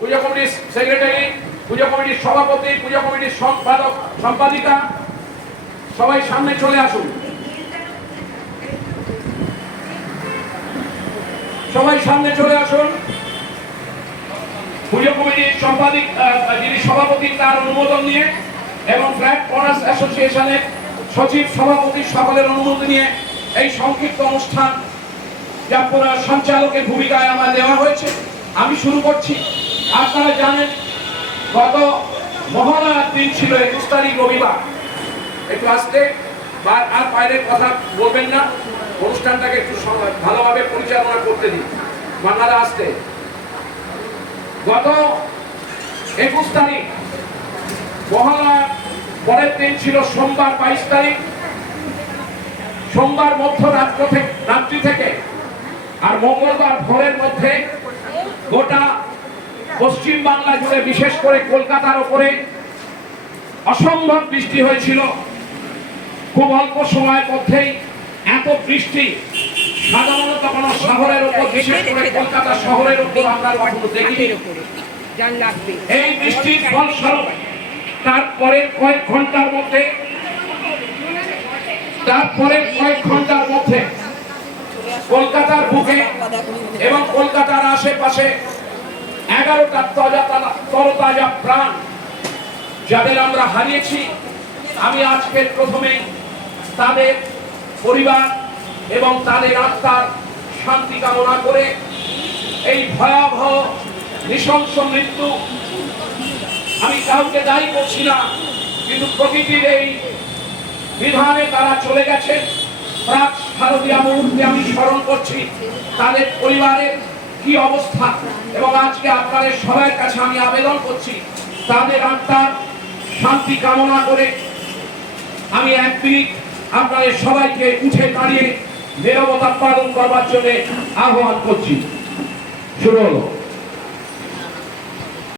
পুজো কমিটির সেক্রেটারি পুজো কমিটির সভাপতি, পুজো কমিটির সম্পাদক, সম্পাদিকা, সবাই সামনে চলে আসুন। সবাই সামনে চলে আসুন। পুজো কমিটির সম্পাদিক যিনি সভাপতি, তার অনুমোদন নিয়ে এবং ফ্ল্যাট অনার্স অ্যাসোসিয়েশনের সচিব, সভাপতি সকলের অনুমোদন নিয়ে এই সংক্ষিপ্ত অনুষ্ঠান যা সঞ্চালকের ভূমিকায় আমার দেওয়া হয়েছে। আমি শুরু করছি। আপনারা জানেন, গত মহালয়ার দিন ছিল একুশ তারিখ রবিবার। একটু আসতে বা আর বাইরের কথা বলবেন না, অনুষ্ঠানটাকে একটু ভালোভাবে পরিচালনা করতে দিন, বাংলারা আসতে। গত একুশ তারিখ মহালয়ার পরের দিন ছিল সোমবার বাইশ তারিখ। সোমবার মধ্যরাত্র থেকে রাত্রি থেকে আর মঙ্গলবার ভোরের মধ্যে গোটা পশ্চিম বাংলা জুড়ে বিশেষ করে কলকাতার ওপরে অসম্ভব বৃষ্টি হয়েছিল। খুব অল্প সময়ের মধ্যেই এত বৃষ্টি সাধারণত কোনো শহরের উপর বিশেষ করে কলকাতা শহরের উপর আমরা কখনো দেখিনি। এই বৃষ্টির ফলস্বরূপ তারপরের কয়েক ঘণ্টার মধ্যে তারপরে কয়েক ঘণ্টার মধ্যে কলকাতার বুকে এবং কলকাতার আশেপাশে এগারোটা তাজা তাজা তরতাজা প্রাণ যাদের আমরা হারিয়েছি। আমি আজকের প্রথমে তাদের পরিবার এবং তাদের আত্মার শান্তি কামনা করে এই ভয়াবহ, নৃশংস মৃত্যু আমি কাউকে দায়ী করছি না, কিন্তু প্রকৃতির এই বিধানে তারা চলে গেছে প্রাক শারদীয়া মুহূর্তে আমি স্মরণ করছি তাদের পরিবারের কি অবস্থা? এবং আজকে আপনাদের সবার কাছে আমি আবেদন করছি, তাদের আত্মার শান্তি কামনা করে আমি এক মিনিট আপনাদের সবাইকে উঠে দাঁড়িয়ে নিরবতা পালন করবার জন্য আহ্বান করছি। শুরু হলো